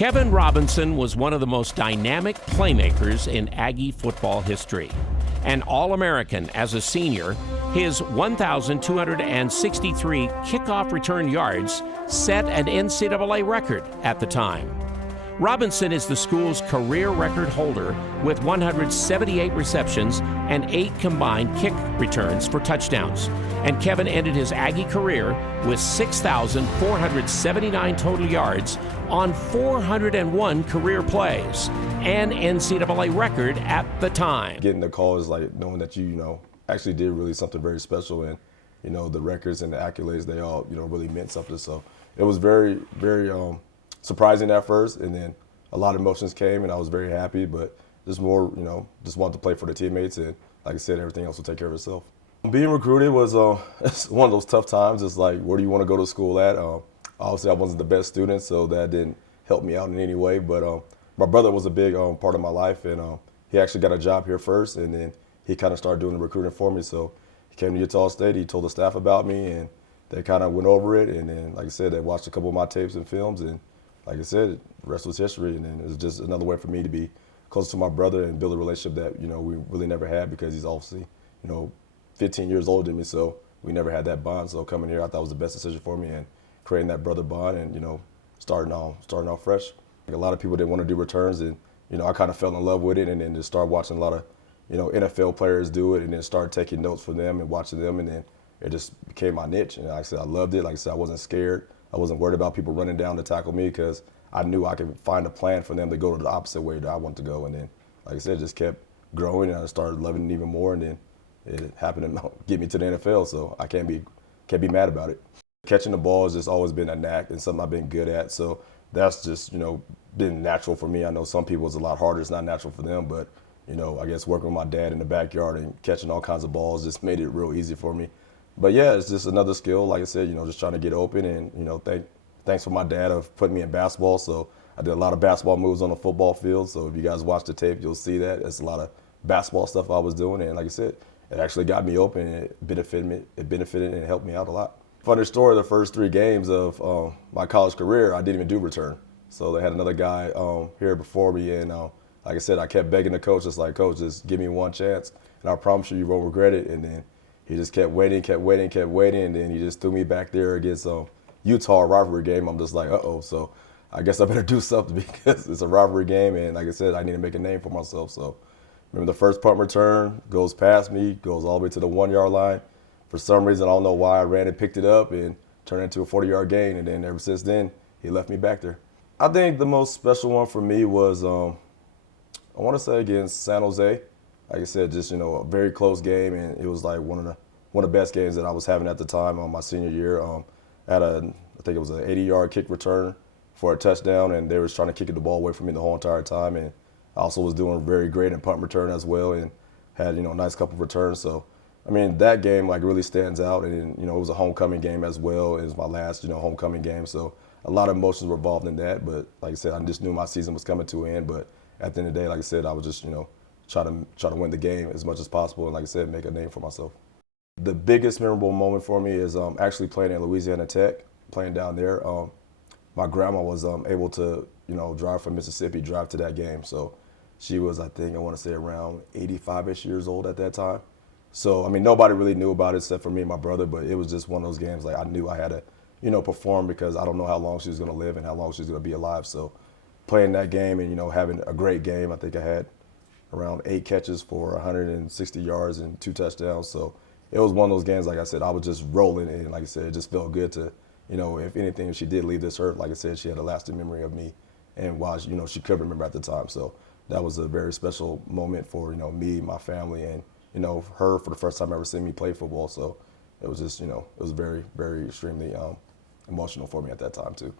Kevin Robinson was one of the most dynamic playmakers in Aggie football history. An All-American as a senior, his 1,263 kickoff return yards set an NCAA record at the time. Robinson is the school's career record holder with 178 receptions and 8 combined kick returns for touchdowns. And Kevin ended his Aggie career with 6,479 total yards on 401 career plays, an NCAA record at the time. Getting the call is like knowing that you actually did really something very special, and the records and the accolades, they all really meant something. So it was very, very surprising at first, and then a lot of emotions came, and I was very happy, but just more, just wanted to play for the teammates, and like I said, everything else will take care of itself. Being recruited was it's one of those tough times. It's like, where do you want to go to school at? Obviously, I wasn't the best student, so that didn't help me out in any way, but my brother was a big part of my life, and he actually got a job here first, and then he kind of started doing the recruiting for me. So he came to Utah State, he told the staff about me, and they kind of went over it, and then, like I said, they watched a couple of my tapes and films, and like I said, the rest was history, and then it was just another way for me to be close to my brother and build a relationship that, we really never had, because he's obviously, 15 years older than me, so we never had that bond. So coming here, I thought was the best decision for me, and creating that brother bond, and, starting off fresh. Like, a lot of people didn't want to do returns, and, I kind of fell in love with it, and then just started watching a lot of, NFL players do it, and then started taking notes from them and watching them, and then it just became my niche. And like I said, I loved it. Like I said, I wasn't scared. I wasn't worried about people running down to tackle me, because I knew I could find a plan for them to go to the opposite way that I wanted to go. And then, like I said, it just kept growing, and I started loving it even more. And then it happened to get me to the NFL, so I can't be mad about it. Catching the ball has just always been a knack and something I've been good at. So that's just, been natural for me. I know some people it's a lot harder. It's not natural for them, but, I guess working with my dad in the backyard and catching all kinds of balls just made it real easy for me. But yeah, it's just another skill. Like I said, just trying to get open, and, thanks for my dad of putting me in basketball. So I did a lot of basketball moves on the football field. So if you guys watch the tape, you'll see that. It's a lot of basketball stuff I was doing. And like I said, it actually got me open, and it benefited me. It benefited and helped me out a lot. Funny story, the first 3 games of my college career, I didn't even do return. So they had another guy here before me, and like I said, I kept begging the coach, just like, "Coach, just give me one chance, and I promise you won't regret it." And then he just kept waiting, and then he just threw me back there against Utah rivalry game. I'm just like, uh-oh. So I guess I better do something, because it's a rivalry game, and like I said, I need to make a name for myself. So remember, the first punt return goes past me, goes all the way to the 1-yard line. For some reason, I don't know why, I ran and picked it up and turned it into a 40-yard gain, and then ever since then, he left me back there. I think the most special one for me was, I want to say against San Jose. Like I said, just, a very close game, and it was like one of the best games that I was having at the time on my senior year. I think it was an 80-yard kick return for a touchdown, and they were trying to kick the ball away from me the whole entire time. And I also was doing very great in punt return as well, and had, a nice couple of returns. So, I mean, that game like really stands out, and it was a homecoming game as well. It was my last, homecoming game. So a lot of emotions were involved in that. But like I said, I just knew my season was coming to an end. But at the end of the day, like I said, I was just, try to win the game as much as possible, and like I said, make a name for myself. The biggest memorable moment for me is actually playing at Louisiana Tech, playing down there. My grandma was able to, drive from Mississippi, drive to that game. So she was, I want to say around 85-ish years old at that time. So, I mean, nobody really knew about it except for me and my brother, but it was just one of those games like I knew I had to, perform, because I don't know how long she was going to live and how long she was going to be alive. So playing that game and, having a great game, I think I had around 8 catches for 160 yards and 2 touchdowns. So it was one of those games, like I said, I was just rolling, and like I said, it just felt good to, if anything, if she did leave this earth, like I said, she had a lasting memory of me, and while, she could remember at the time. So that was a very special moment for, me, my family, and, her for the first time ever seeing me play football. So it was just, it was very, very extremely emotional for me at that time too.